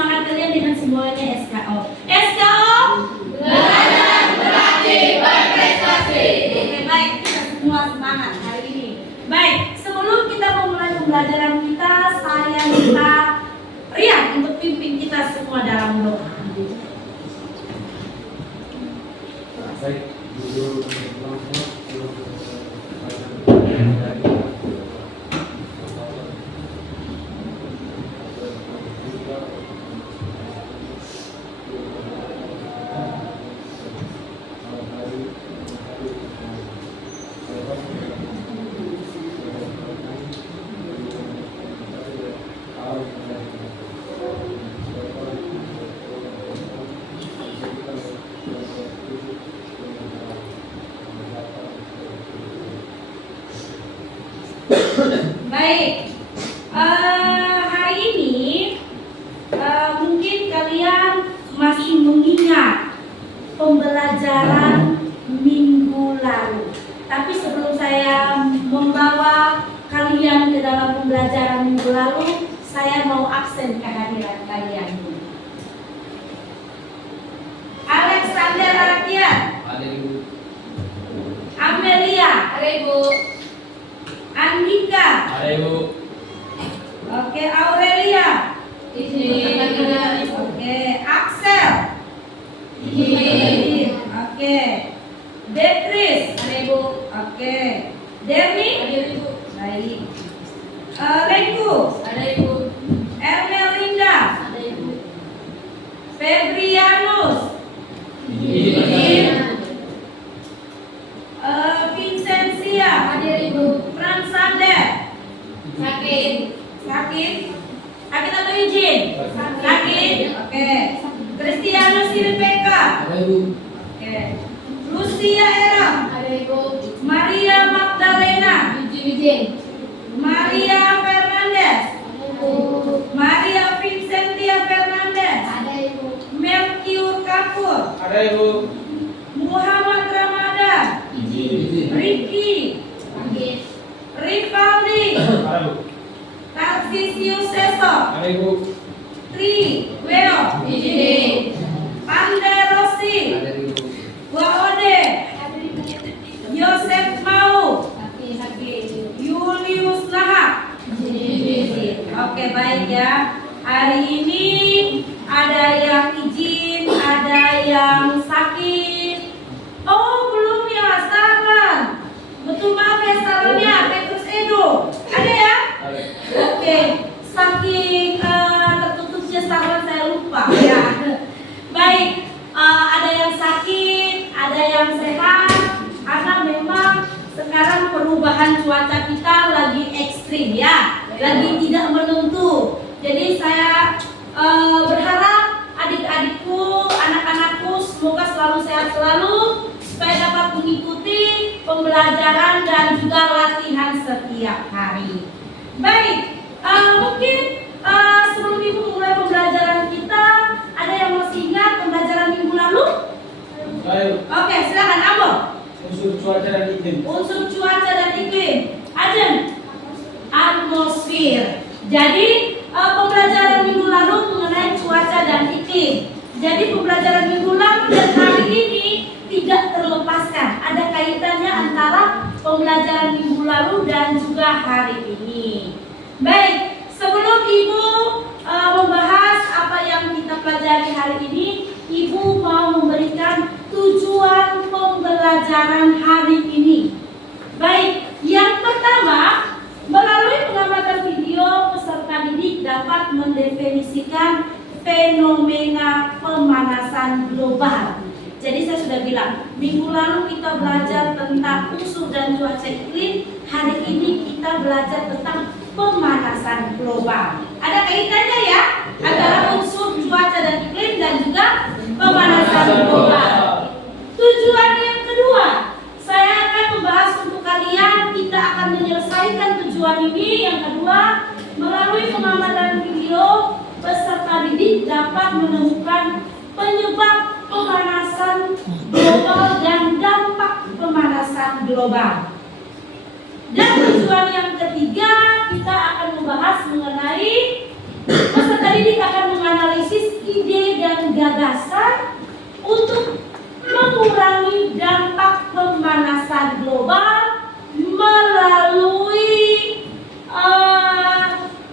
semangat kalian dengan simbolnya SKO. SKO belajar, berlatih, berprestasi. Oke, baik, kita semua semangat hari ini. Baik, sebelum kita memulai pembelajaran kita, saya minta Rian untuk pimpin kita semua dalam doa. Baik, Baik, hari ini mungkin kalian masih mengingat pembelajaran minggu lalu. Tapi sebelum saya membawa kalian ke dalam pembelajaran minggu lalu, saya mau absen kehadiran kalian dulu. Alexander Arakian, ada Ibu. Amelia, Ada Ibu. Andika, Ada Ibu. oke, Aurelia, Izin. oke, Axel, Izin. oke, Beatrice, Ada Ibu. oke, Demi, Ada Ibu. baik, Rengku, Ada Ibu. Ermelinda, Ada Ibu. Febrianus, Izin. Vincentia, Hadir Ibu. Fransander, Sakit. sakit, sakit atau izin? Sakit, oke, Kristianus Silveka, Ada Ibu. oke, Lucia Era, Ada Ibu. Maria Magdalena, Izin. Maria Fernandez, Ada Ibu. Maria Vincentia Fernandez, Ada Ibu. Melkiur Kapur, Ada Ibu. Muhammad Ramadan, Izin. Ricky, Sakit. Rivaldi, Ada Ibu. Tarsisius Seso, Ada Ibu. Tri Weo, Izin. Panda Rossi, Ada Ibu. Waode, Yosef Mau, Sakit. Julius Nahak. Izin. Oke, baik ya. Hari ini ada yang izin, ada yang sakit. Oh, belum ya, saran. Betul, maaf ya, sarannya Petrus Edo. Ada ya? Ada. Oke, saking tertutupnya saran saya lupa ya. Baik, ada yang sakit, ada yang sehat, karena memang sekarang perubahan cuaca kita lagi ekstrim ya, lagi tidak menentu. Jadi saya berharap adik-adikku, anak-anakku semoga selalu sehat selalu, supaya dapat mengikuti pembelajaran dan juga latihan setiap hari. Baik, mungkin sebelum Ibu mulai pembelajaran kita, ada yang masih ingat pembelajaran minggu lalu? Ayo. Oke, silakan Ambo. Unsur cuaca dan iklim. Unsur cuaca dan iklim. Ajen, atmosfer. Jadi pembelajaran minggu lalu mengenai cuaca dan iklim. Jadi pembelajaran minggu lalu dan hari ini tidak terlepaskan. Ada kaitannya antara pembelajaran minggu lalu dan juga hari ini. Baik, sebelum Ibu membahas apa yang kita pelajari hari ini, Ibu mau memberikan tujuan pembelajaran hari ini. Baik, yang pertama, melalui pengamatan video, peserta didik dapat mendefinisikan fenomena pemanasan global. Jadi saya sudah bilang, minggu lalu kita belajar tentang unsur dan cuaca iklim, hari ini kita belajar tentang pemanasan global. Ada kaitannya ya antara unsur cuaca dan iklim dan juga pemanasan global. Tujuan yang kedua, saya akan membahas untuk kalian, kita akan menyelesaikan tujuan ini. Yang kedua, melalui pengamatan video, peserta didik dapat menemukan penyebab pemanasan global dan dampak pemanasan global. Dan tujuan yang ketiga, kita akan membahas mengenai peserta didik akan menganalisis gagasan untuk mengurangi dampak pemanasan global melalui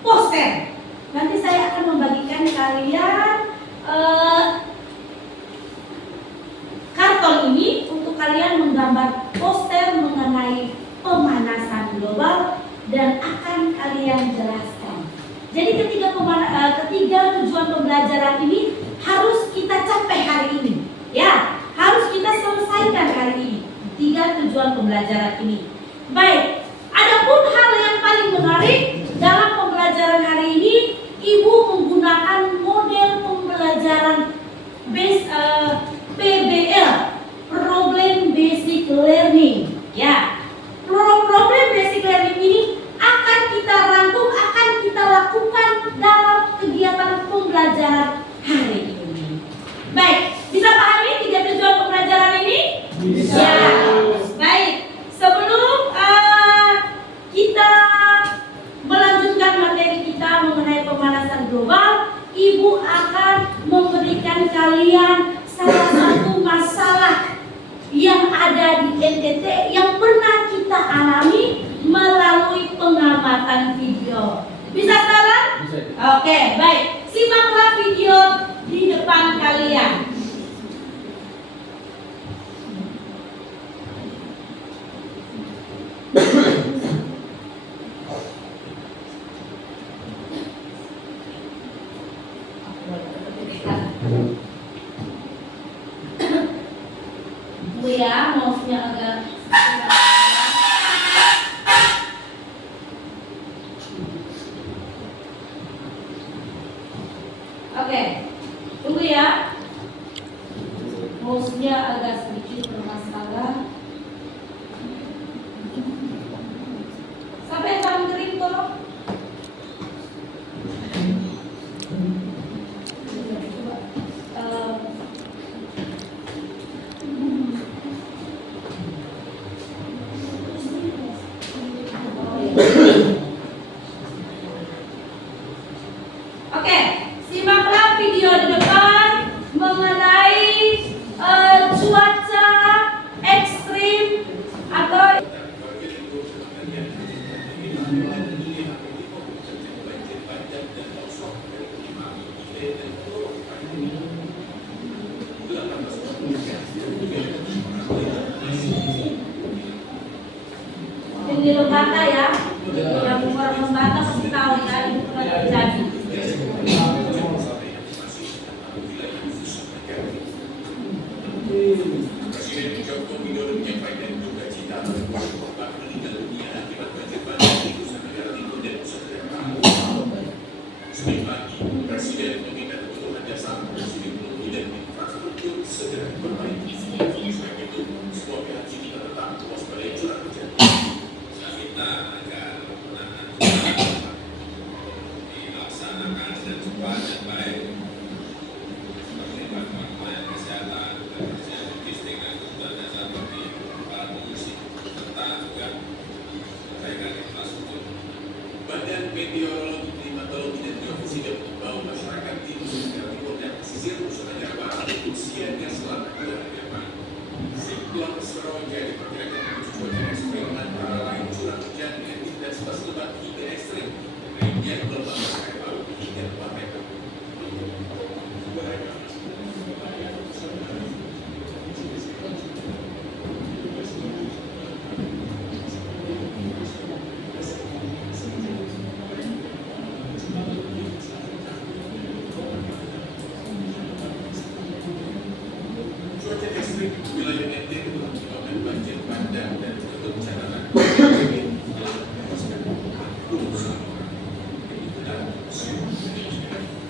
poster. Nanti saya akan membagikan kalian karton ini untuk kalian menggambar poster mengenai pemanasan global dan akan kalian jelaskan. Jadi ketiga tujuan pembelajaran ini harus kita capai hari ini. Ya, harus kita selesaikan hari ini. 3 tujuan pembelajaran ini. Baik, adapun hal yang paling menarik dalam pembelajaran hari ini, Ibu menggunakan model pembelajaran PBL, Problem Basic Learning. Ya, problem basic learning ini akan kita rangkum, akan kita lakukan dalam kegiatan pembelajaran hari ini. Baik, bisa pahami 3 tujuan pembelajaran ini? Bisa. Ya. Baik, sebelum kita melanjutkan materi kita mengenai pemanasan global, Ibu akan memberikan kalian salah satu masalah yang ada di NTT yang pernah kita alami melalui pengamatan video. Bisa salah? Bisa. Oke, baik. Simaklah video di depan kalian. Bu ya, mouse-nya agak Oke, tunggu ya. Mouse-nya agak sedikit bermasalah. Sampai tangan kering tolong. Oke, simaklah video di depan mengenai cuaca ekstrim atau yang di Lembata ya, yang orang Lembata pasti tahu ya, itu pernah terjadi. Presiden Joko Widodo menyampaikan duka cita atas korban meninggal dunia akibat banjir bandang di Nusa Tenggara Timur dan Nusa Tenggara Barat. Senin pagi, Presiden meminta kebutuhan dasar teknologi dan infrastruktur segera diperbaiki. Selain itu, semua pihak diminta tetap mewaspadai curah hujan. Kita agar penanganan dilaksanakan dengan cepat dan baik. Seperti bantuan pelayanan kesehatan, logistik dan kebutuhan dasar bagi para pengungsi, serta juga perbaikan infrastruktur. Badan Meteorologi, Klimatologi dan Geofisika mengimbau masyarakat di Nusa Tenggara Timur dan pesisir Nusa Tenggara Barat untuk siaga selama 2 hari ke depan. Siklon Seroja diperkirakan menuju cuaca ekstrim antara lain curah hujan dengan intensitas lebat hingga ekstrim, ketinggian gelombang air laut hingga 4 meter. Cuaca ekstrim di wilayah NTT telah menyebabkan banjir bandang dan menutup catatan telah menewaskan 41 orang.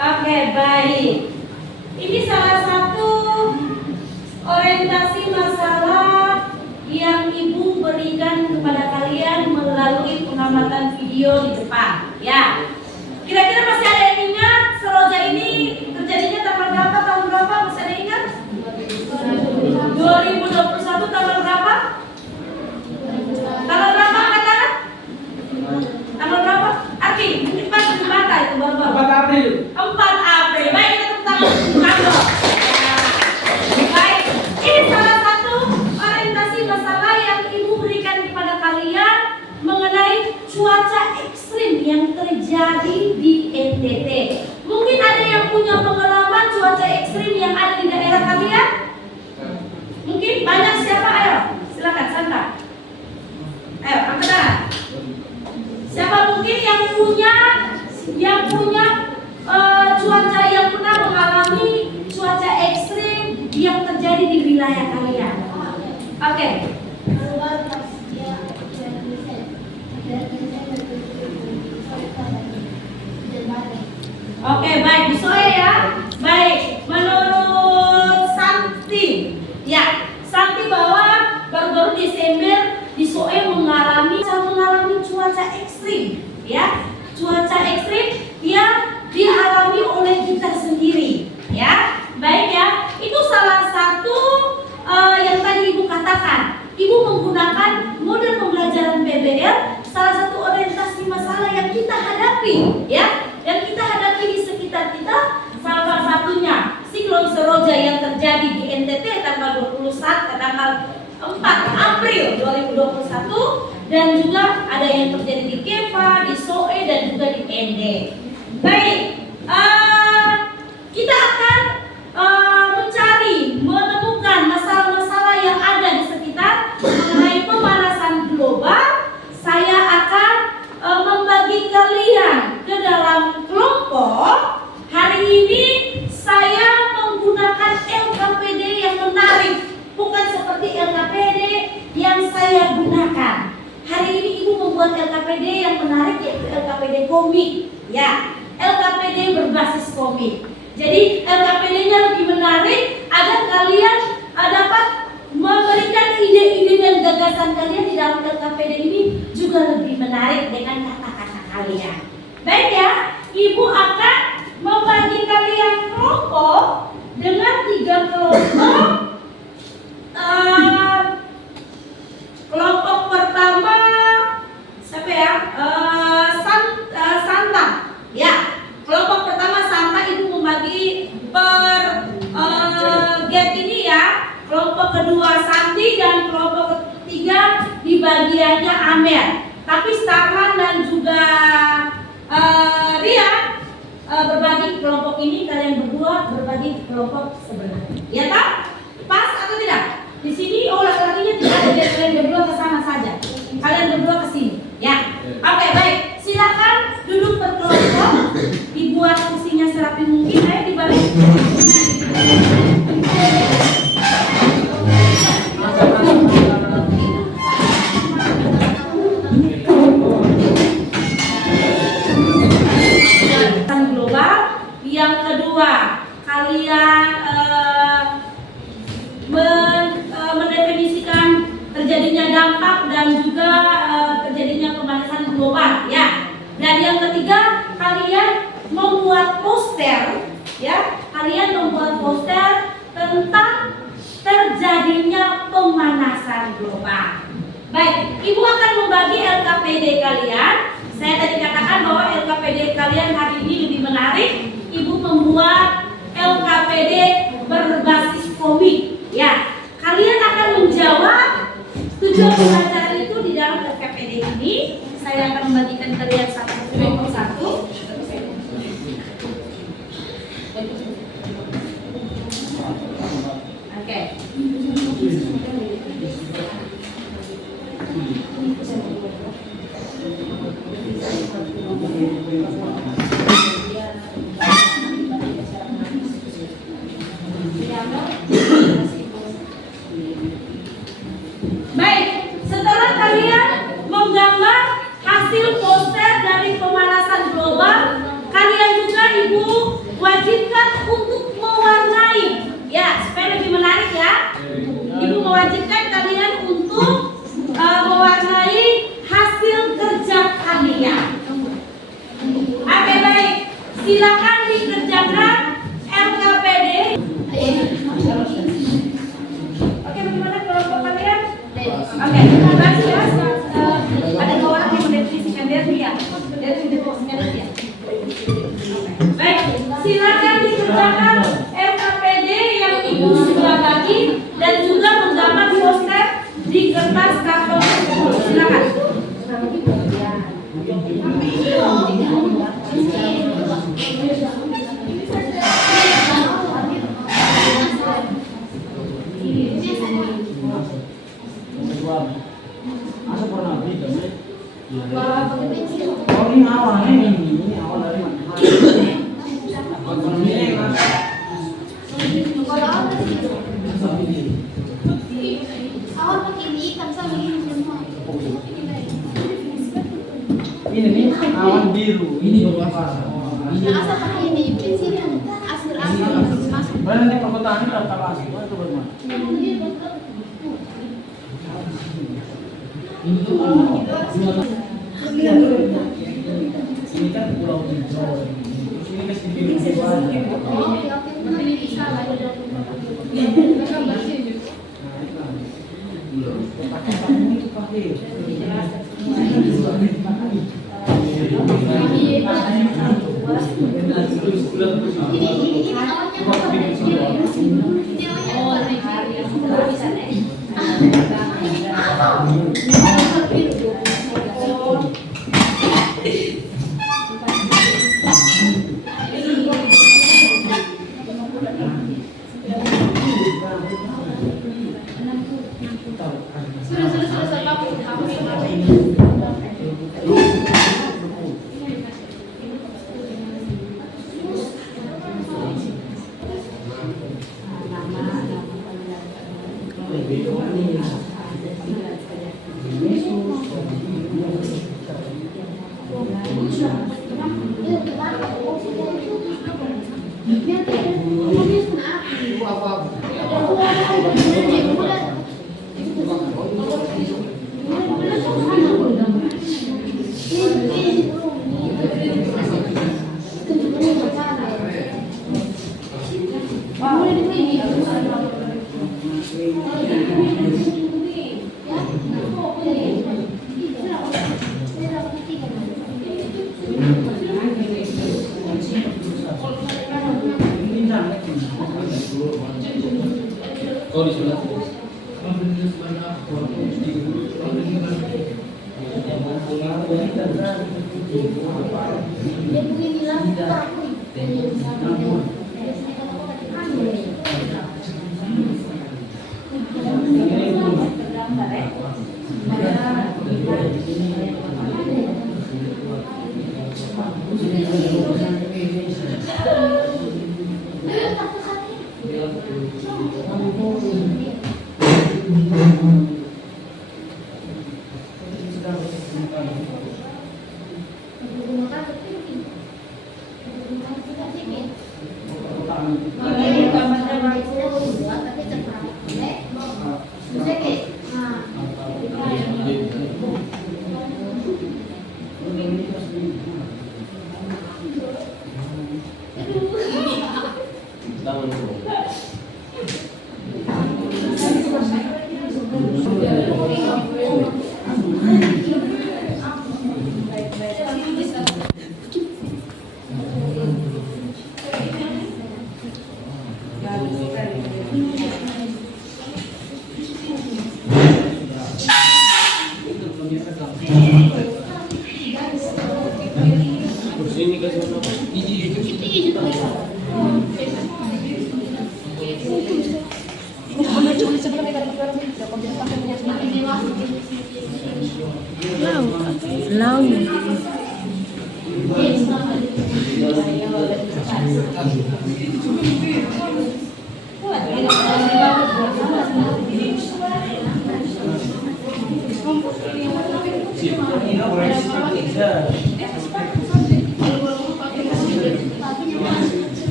Oke, baik. Ini salah satu orientasi masalah yang Ibu berikan kepada kalian melalui pengamatan video di depan. Ya, kira-kira masih ada yang ingat Seroja ini terjadinya tanggal berapa, tahun berapa? Masih ada yang ingat? 2021 tanggal berapa? Tanggal berapa angkat tangan? Tanggal berapa? Arfi, mungkin pas di mata itu baru-baru. 4 April. 4 April. Baik, kita tepuk tangan. Baik, ini salah satu orientasi masalah yang Ibu berikan kepada kalian mengenai cuaca ekstrim yang terjadi di NTT. Mungkin ada yang punya pengalaman cuaca ekstrim yang ada di daerah kalian? Mungkin banyak. Siapa? Ayo, silakan Sandra. Ayo, angkat tangan. Siapa mungkin yang punya cuaca yang pernah mengalami cuaca ekstrim yang terjadi di wilayah kalian? Oke. Oke, baik, Bisoe ya. Baik, menurut Santi, ya, Santi bahwa baru-baru Desember Bisoe mengalami cuaca ekstrim, ya, cuaca ekstrim yang dialami oleh kita sendiri, ya. Baik ya, itu salah satu yang tadi Ibu katakan. Ibu menggunakan model pembelajaran PBL, salah satu orientasi masalah yang kita hadapi, ya. Dan kita hadapi di sekitar kita, salah satunya siklon seroja yang terjadi di NTT tanggal 4 April 2021, dan juga ada yang terjadi di Keva, di Soe, dan juga di ND. Baik, kita akan menemukan masalah-masalah yang ada di sekitar mengenai pemanasan global. Saya akan membagi kalian ke dalam kelompok. Hari ini saya menggunakan LKPD yang menarik, bukan seperti LKPD yang saya gunakan. Hari ini Ibu membuat LKPD yang menarik, yaitu LKPD komik, ya, LKPD berbasis komik. Jadi LKPD-nya lebih menarik agar kalian dapat memberikan ide-ide dan gagasan kalian di dalam LKPD ini juga lebih menarik dengan kata-kata kalian. Baik ya, Ibu akan membagi kalian kelompok dengan 3 kelompok. Kelompok pertama siapa ya? Santa. Ya, kelompok pertama Santa. Ibu membagi per get ini ya. Kelompok kedua Santi dan kelompok ketiga di bagiannya Amer. Tapi Starman dan juga Ria berbagi kelompok ini, kalian berdua berbagi kelompok sebelah. Ya tak? Pas atau tidak? Di sini laki-lakinya tidak ada, jadi kalian berdua ke sana saja. Kalian berdua ke sini. Ya. Oke, baik. Silakan duduk berkelompok. Dibuat kursinya serapi mungkin. Ayo dibalik. Global. Yang kedua, kalian mendefinisikan terjadinya dampak dan juga terjadinya pemanasan global, ya. Dan yang ketiga, kalian membuat poster, ya. Kalian membuat poster tentang terjadinya pemanasan global. Baik, Ibu akan membagi LKPD kalian. Saya tadi katakan bahwa LKPD kalian hari ini lebih menarik. Ibu membuat LKPD berbasis komik, ya. Kalian akan menjawab tujuan pembelajaran itu di dalam LKPD ini. Saya akan membagikan kalian satu. Oke. Baik, setelah kalian menggambar hasil poster dari pemanasan global, kalian juga Ibu wajibkan untuk mewarnai, ya, supaya lebih menarik ya. Ibu mewajibkan kalian untuk mewarnai hasil kerja kalian. Oke, baik, silakan dikerjakan LKPD. Oke, bagaimana kelompok kalian? Oke, terima kasih ya. Ada 2 orang yang mendefinisikan dia. Baik, silakan dikerjakan LKPD Minggu sebelah pagi dan juga menggambar poster di kertas karton tersebut. Silakan. Masa pernah beli kan? Oh ini awalnya ini awal dari mana? Ini kan? Awal pakai ini kan sama ini semua. Ini nih awan biru. Ini apa? Nah, asal pakai ini prinsip asal masuk. Mana nih perkotaan ini daftar asli itu bagaimana? Ini tuh ini kan pulau hijau. Terus ini kasih biru juga. Oke, bisa lah. Kau di sebelah.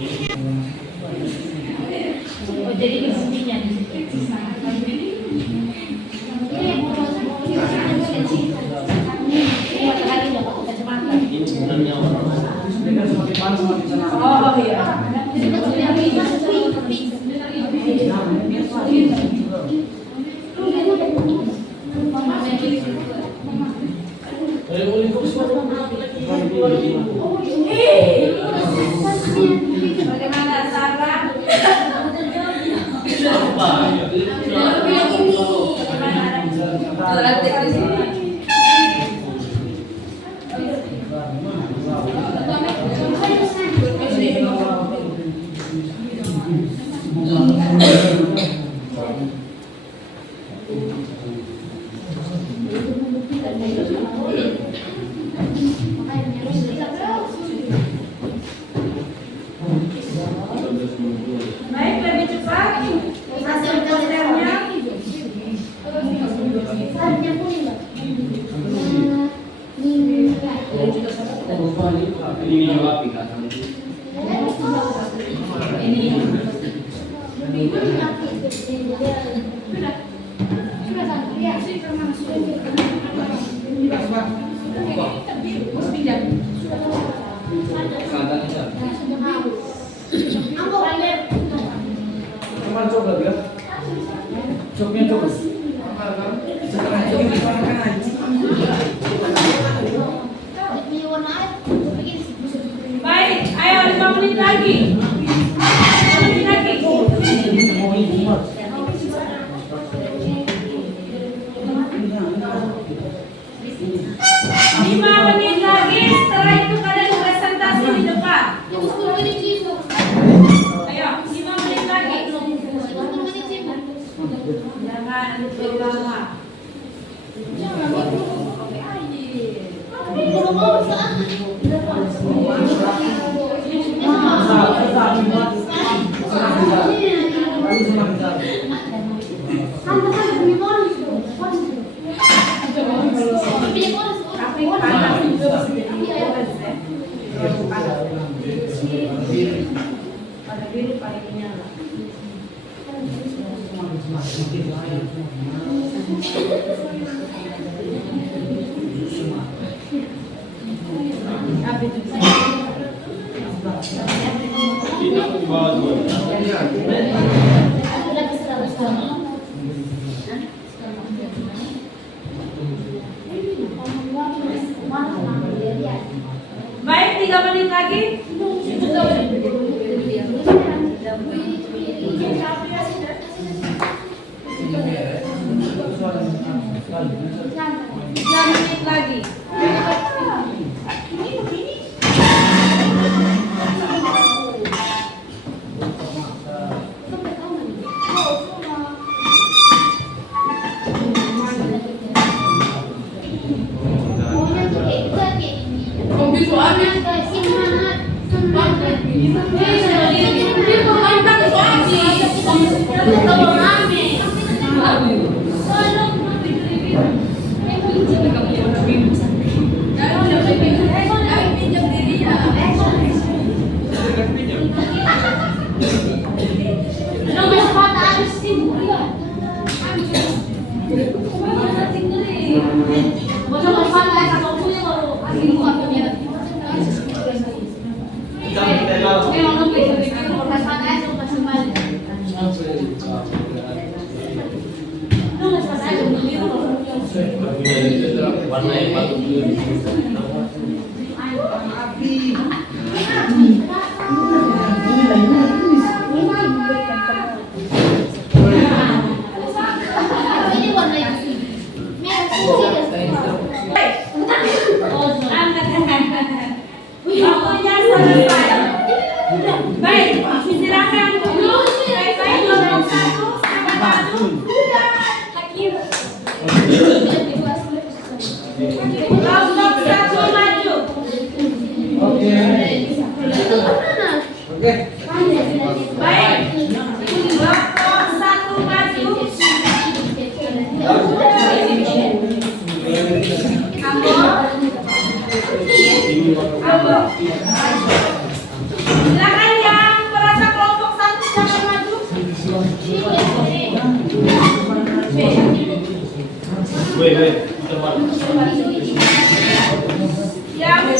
Oh, jadi intinya di situ. Matahari udah pakai kacamata. Ini sebenarnya ini kan semakin panas semakin senang. Oh iya. Bagaimana Sarah? Baik, lebih cepat. Hasil posternya. Ini juga aplikasi. Cuman coba ya. Coknya coba. Sekarang ini dipakai aja. Baik, ayo 5 menit lagi. 5 menit lagi. Lima menit lagi, setelah itu kalian presentasi di depan. Ayo, 5 menit lagi. Jangan lama. Tapi panas itu pada diri paling nyala. Baik, 3 menit lagi. Tiga menit lagi. Warna yang patut dulu. Waktunya selesai. Baik, silakan dulu. Baik-baik, kelompok 1 sampai maju. Kelompok 1 maju. Oke. Baik, kelompok 1 maju. Silakan ya. Yang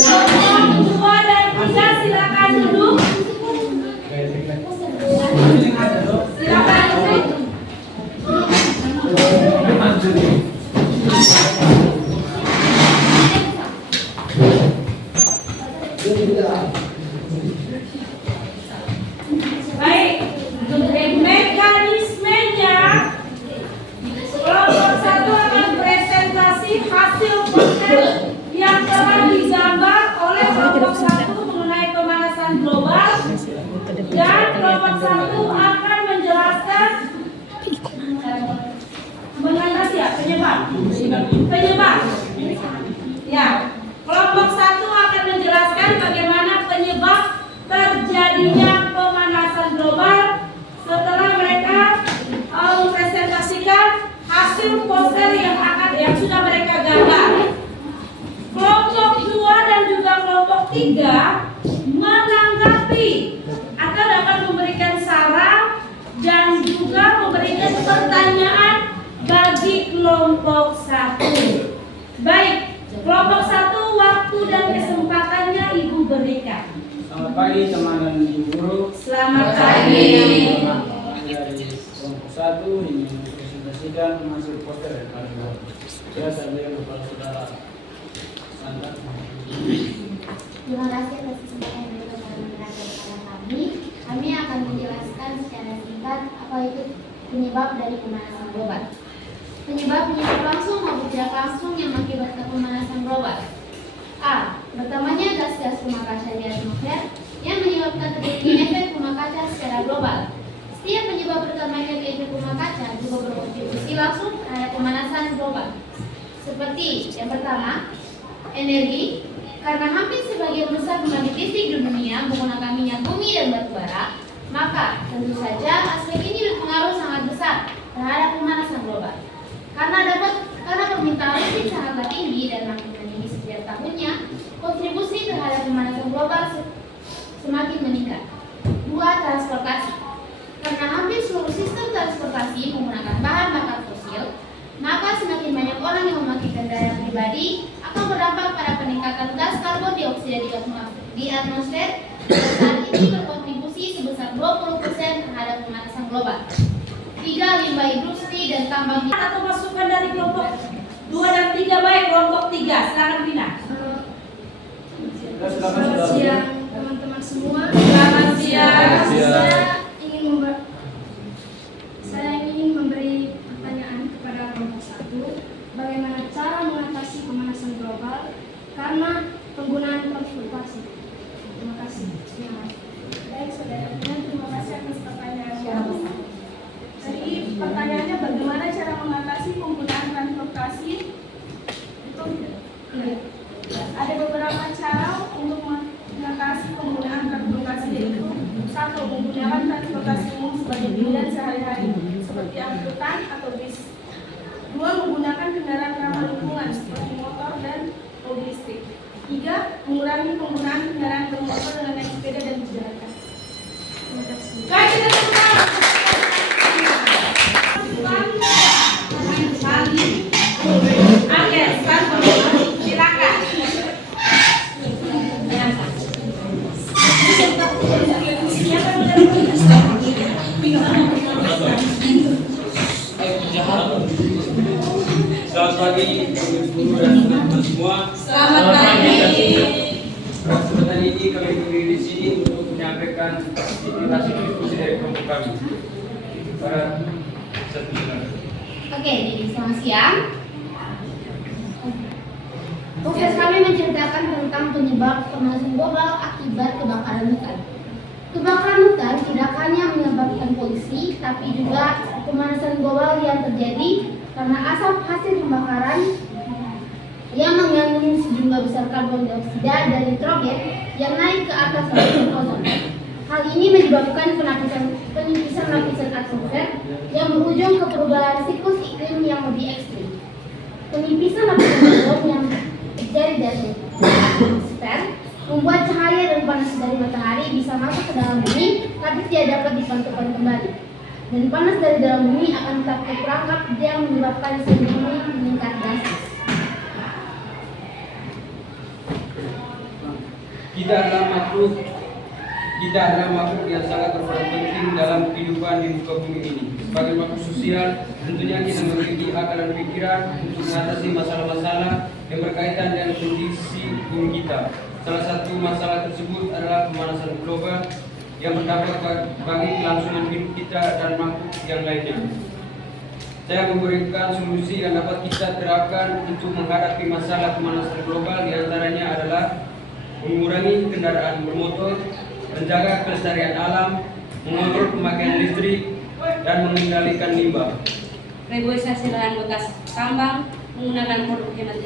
kelompok 2 dan 3 silakan duduk. Silakan duduk. Baik, mekanismenya kelompok 1 akan presentasi hasil poster yang telah digambar oleh kelompok 1 mengenai pemanasan global, dan kelompok 1 akan menjelaskan mengenai penyebab. Ya, kelompok 1 akan menjelaskan bagaimana penyebab terjadinya pemanasan global setelah mereka mempresentasikan hasil poster yang sudah mereka gambar. Kelompok 2 dan juga kelompok 3 menanggapi atau dapat memberikan saran dan juga memberikan pertanyaan bagi kelompok 1. Baik, kelompok 1 waktu dan kesempatannya Ibu berikan. Selamat pagi teman-teman Ibu guru. Selamat pagi. Dari kelompok 1 ingin mempresentasikan hasil poster dari kalian. Ya, saya kepada saudara Santa. Terima kasih atas kesempatan yang diberikan kepada kami. Kami akan menjelaskan secara singkat apa itu penyebab dari pemanasan global. Penyebab langsung maupun tidak langsung yang mengakibatkan pemanasan global. A. Bertambahnya gas-gas rumah kaca di atmosfer yang menyebabkan terjadinya efek rumah kaca secara global. Setiap penyebab bertambahnya efek rumah kaca juga berkontribusi langsung terhadap pemanasan global. Seperti yang pertama, energi. Karena hampir sebagian besar pembangkit listrik di dunia menggunakan minyak bumi dan batu bara, maka tentu saja aspek ini berpengaruh sangat besar terhadap pemanasan global. Karena permintaan listrik sangatlah tinggi dan makin meninggi setiap tahunnya, kontribusi terhadap pemanasan global semakin meningkat. 2. Transportasi. Karena hampir seluruh sistem transportasi menggunakan bahan bakar fosil, maka semakin banyak orang yang memakai kendaraan pribadi akan berdampak pada peningkatan gas karbon dioksida di atmosfer dan saat ini berkontribusi sebesar 20% terhadap pemanasan global. 3. Limbah industri dan tambang Atau masukan dari kelompok 2 dan 3. Baik, kelompok 3 silakan Vina. Selamat siang teman-teman semua. Selamat siang. Saya ingin memberi pertanyaan kepada kelompok 1, bagaimana cara mengatasi pemanasan global karena penggunaan transportasi. Terima kasih. Baik saudara, terima kasih atas pertanyaannya. Jadi pertanyaannya bagaimana cara mengatasi penggunaan transportasi? Itu ada beberapa cara untuk mengatasi penggunaan transportasi, yaitu 1. Menggunakan transportasi umum sebagai pilihan sehari-hari seperti angkutan atau bis. 2. Menggunakan kendaraan ramah lingkungan seperti motor dan mobil listrik. 3. Mengurangi penggunaan kendaraan bermotor dengan naik sepeda dan berjalan. Terima kasih. Baik, kita tepuk Oke, silakan. Selamat pagi guru dan teman-teman semua. Selamat pagi. Kesempatan ini kami berdiri di sini untuk menyampaikan hasil diskusi dari kelompok kami. Para satu silakan. Oke, jadi selamat siang. Podcast kami menceritakan tentang penyebab pemanasan global akibat kebakaran hutan. Kebakaran hutan tidak hanya menyebabkan polusi, tapi juga pemanasan global yang terjadi karena asap hasil pembakaran yang mengandung sejumlah besar karbon dioksida dan nitrogen yang naik ke atas lapisan ozon. Hal ini menyebabkan penipisan lapisan atmosfer yang berujung ke perubahan siklus iklim yang lebih ekstrim. Penipisan lapisan ozon yang terjadi dari atmosfer membuat cahaya dan panas dari matahari bisa masuk ke dalam bumi, tapi tidak dapat dipantulkan kembali. Dan panas dari dalam bumi akan tetap terperangkap yang menyebabkan suhu bumi meningkat. meningkat drastis. Kita adalah makhluk yang sangat berperan penting dalam kehidupan di muka bumi ini. Sebagai makhluk sosial, tentunya kita memiliki akal dan pikiran untuk mengatasi masalah-masalah yang berkaitan dengan kondisi bumi kita. Salah satu masalah tersebut adalah pemanasan global yang berdampak bagi kelangsungan hidup kita dan makhluk yang lainnya. Saya memberikan solusi yang dapat kita terapkan untuk menghadapi masalah pemanasan global, diantaranya adalah mengurangi kendaraan bermotor, menjaga kelestarian alam, mengontrol pemakaian listrik, dan mengendalikan limbah. Reboisasi lahan bekas tambang, menggunakan produk hemat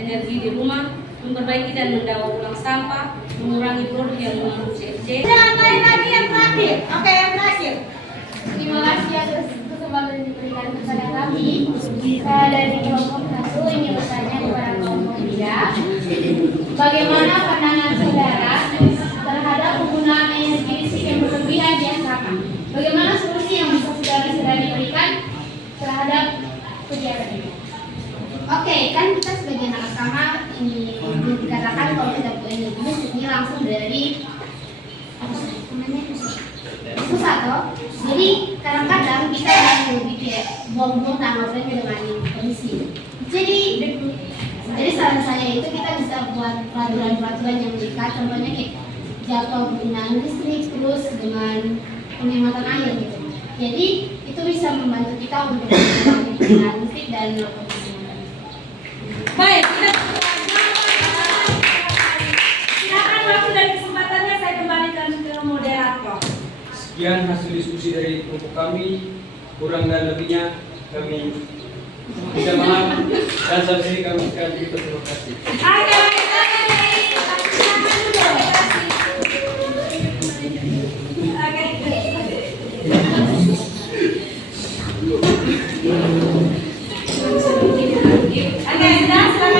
energi di rumah, memperbaiki dan mendaur ulang sampah, mengurangi produk yang mengandung CFC. Jangan lain lagi yang terakhir. Oke, yang terakhir. Terima kasih atas kesempatan yang diberikan kepada kami. Saya dari kelompok 1 ingin bertanya kepada kelompok 3. Bagaimana pandangan saudara terhadap penggunaan energi listrik yang berlebihan di asrama? Bagaimana solusi yang bisa saudara-saudari berikan terhadap kegiatan ini? Oke, kan kita sebagai anak asrama ini dikatakan kalau kita punya energi listrik ini langsung dari pusat toh. Jadi kadang-kadang kita yang lebih kayak bom-bom tanggapannya dengan kondisi. Jadi saran saya itu kita bisa buat peraturan-peraturan yang mengikat, contohnya kayak jadwal penggunaan listrik terus dengan penghematan air gitu. Jadi itu bisa membantu kita untuk mengurangi penggunaan listrik dan Baik, kita silakan waktu dan kesempatannya saya kembalikan ke moderator. Sekian hasil diskusi dari kelompok kami. Kurang dan lebihnya kami minta maaf dan sampai sini kami akan terima kasih. Silakan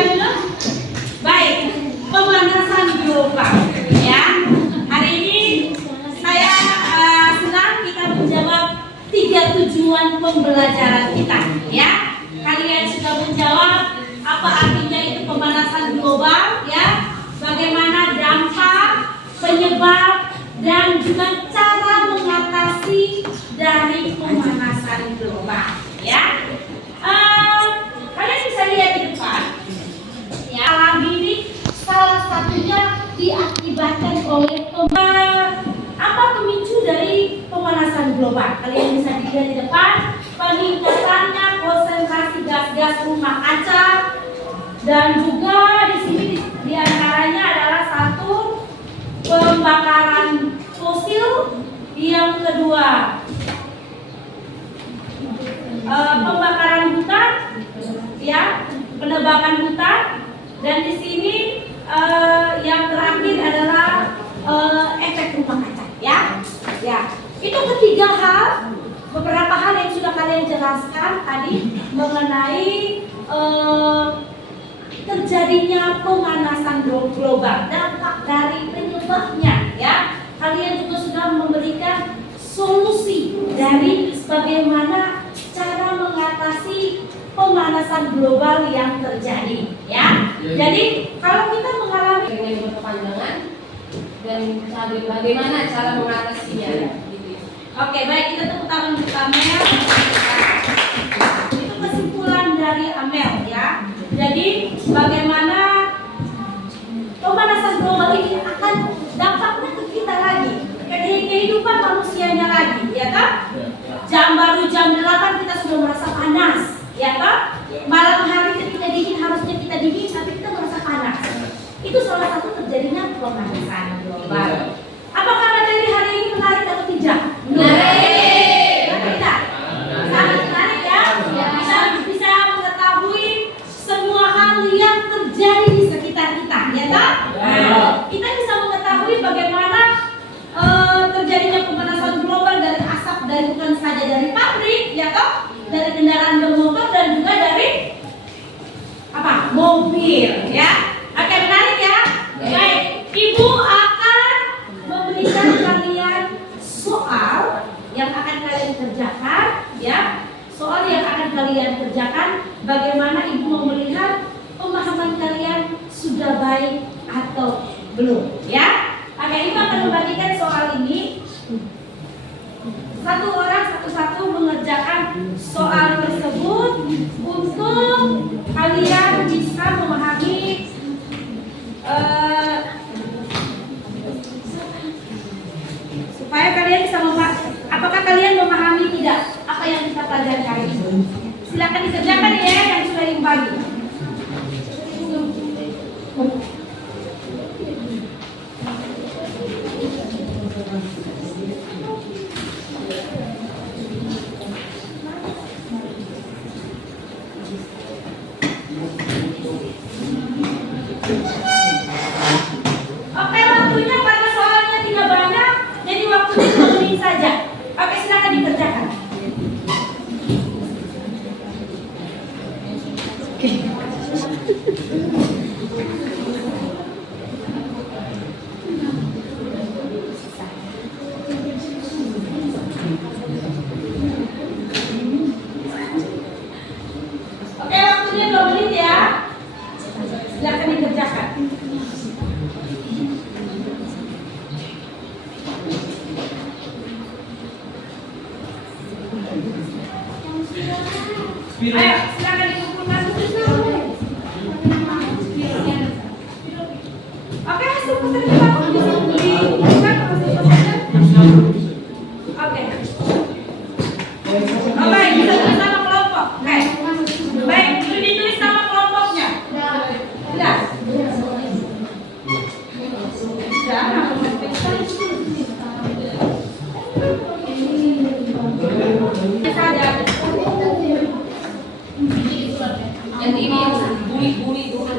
dulu. Baik, pemanasan global. Ya, hari ini saya senang kita menjawab 3 tujuan pembelajaran kita. Ya, kalian sudah menjawab apa artinya itu pemanasan global. Ya, bagaimana dampak, penyebab, dan juga cara mengatasi dari pemanasan global. Ya. Kalian bisa lihat di depan, ya, alam ini salah satunya diakibatkan oleh apa pemicu dari pemanasan global. Kalian bisa lihat di depan, peningkatannya konsentrasi gas-gas rumah kaca, dan juga di sini diantaranya adalah 1 pembakaran fosil, yang kedua pembakaran hutan, ya, penebangan hutan, dan di sini yang terakhir adalah efek rumah kaca, ya. Itu ketiga hal, beberapa hal yang sudah kalian jelaskan tadi mengenai terjadinya pemanasan global, dampak dari penyebabnya, ya. Kalian juga sudah memberikan solusi dari bagaimana cara mengatasi pemanasan global yang terjadi, ya. Jadi kalau kita mengalami yang berkepanjangan dan bagaimana cara mengatasinya. Oke, baik, kita tepuk tangan untuk Amel. Itu kesimpulan dari Amel, ya. Jadi bagaimana pemanasan global ini akan dampaknya ke kita lagi, ke kehidupan manusianya lagi, ya kan? Baru jam 8 kita sudah merasa panas, ya kan? Malam hari ketika dingin harusnya kita dingin, tapi kita merasa panas. Itu salah satu terjadinya pemanasan global. Apakah materi hari ini menarik atau tidak? Menarik. Tidak? Sangat menarik, ya. Bisa mengetahui semua hal yang terjadi di sekitar kita, ya kan? Kita bisa mengetahui bagaimana terjadinya pemanasan global dari asap, dari bukan saja dari pabrik, ya kan? Dari kendaraan bermotor dan juga dari apa? Mobil, ya. Oke, menarik, ya. Baik, Ibu akan memberikan kalian soal yang akan kalian kerjakan, ya. Soal yang akan kalian kerjakan, bagaimana Ibu Belum, ya. Oke, Ibu akan membagikan soal ini. Satu orang satu-satu mengerjakan soal tersebut untuk kalian bisa memahami supaya kalian bisa apakah kalian memahami tidak apa yang kita pelajari hari ini. Silakan dikerjakan ya yang sudah dibagi. Oke, waktunya karena soalnya tidak banyak, jadi waktunya 2 menit saja. Oke, silakan dikerjakan. Oke, waktunya 2 menit ya. Silakan dikerjakan. Ayo, silakan dikumpulkan. Oke, hasil peserta dikumpulkan hasil peserta. Oke. Oh, baik, ditulis nama kelompok. Oke. Baik, itu ditulis nama kelompoknya. Sudah. Sudah, nama kelompoknya. Saja. Yang ini yang buli-buli dulu.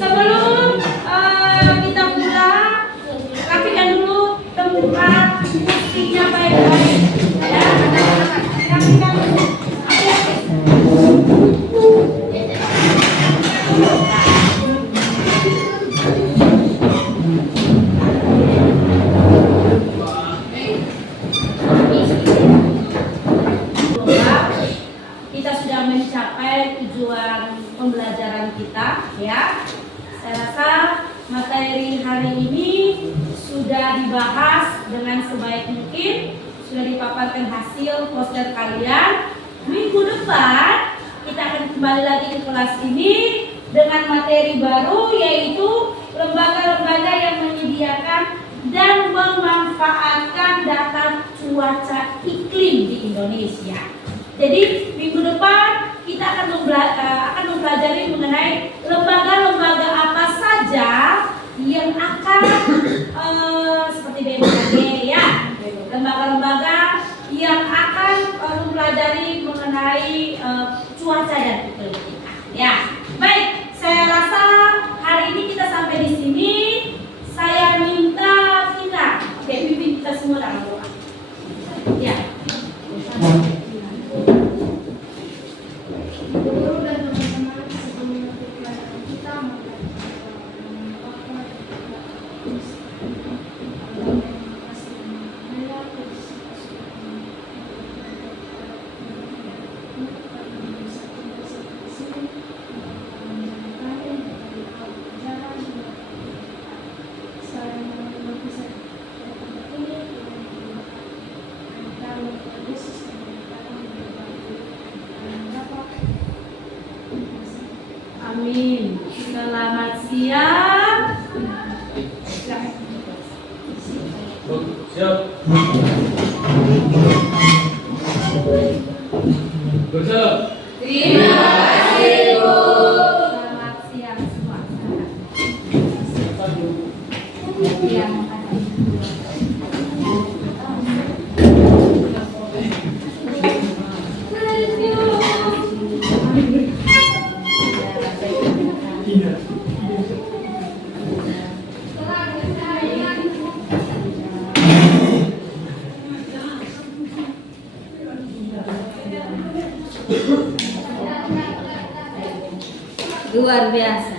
Sebelum kita mulai, rapikan dulu tempat musiknya baik-baik. Ya, rapikan dulu. Kita sudah mencapai tujuan pembelajaran kita, ya. Saya rasa materi hari ini sudah dibahas dengan sebaik mungkin, sudah dipaparkan hasil poster kalian. Minggu depan kita akan kembali lagi ke kelas ini dengan materi baru, yaitu lembaga-lembaga yang menyediakan dan memanfaatkan data cuaca iklim di Indonesia. Jadi minggu depan kita akan mempelajari mengenai lembaga-lembaga apa saja yang akan seperti BMKG, ya, lembaga-lembaga yang akan mempelajari mengenai cuaca dan iklim kita. Ya, baik. Saya rasa hari ini kita sampai di sini. Saya minta Vina, pimpin kita semua dalam doa. Ya. Guru dan teman-teman, sebelum pelajaran kita Terima kasih, Bu. Selamat siang semua. Yang makasih. Luar biasa.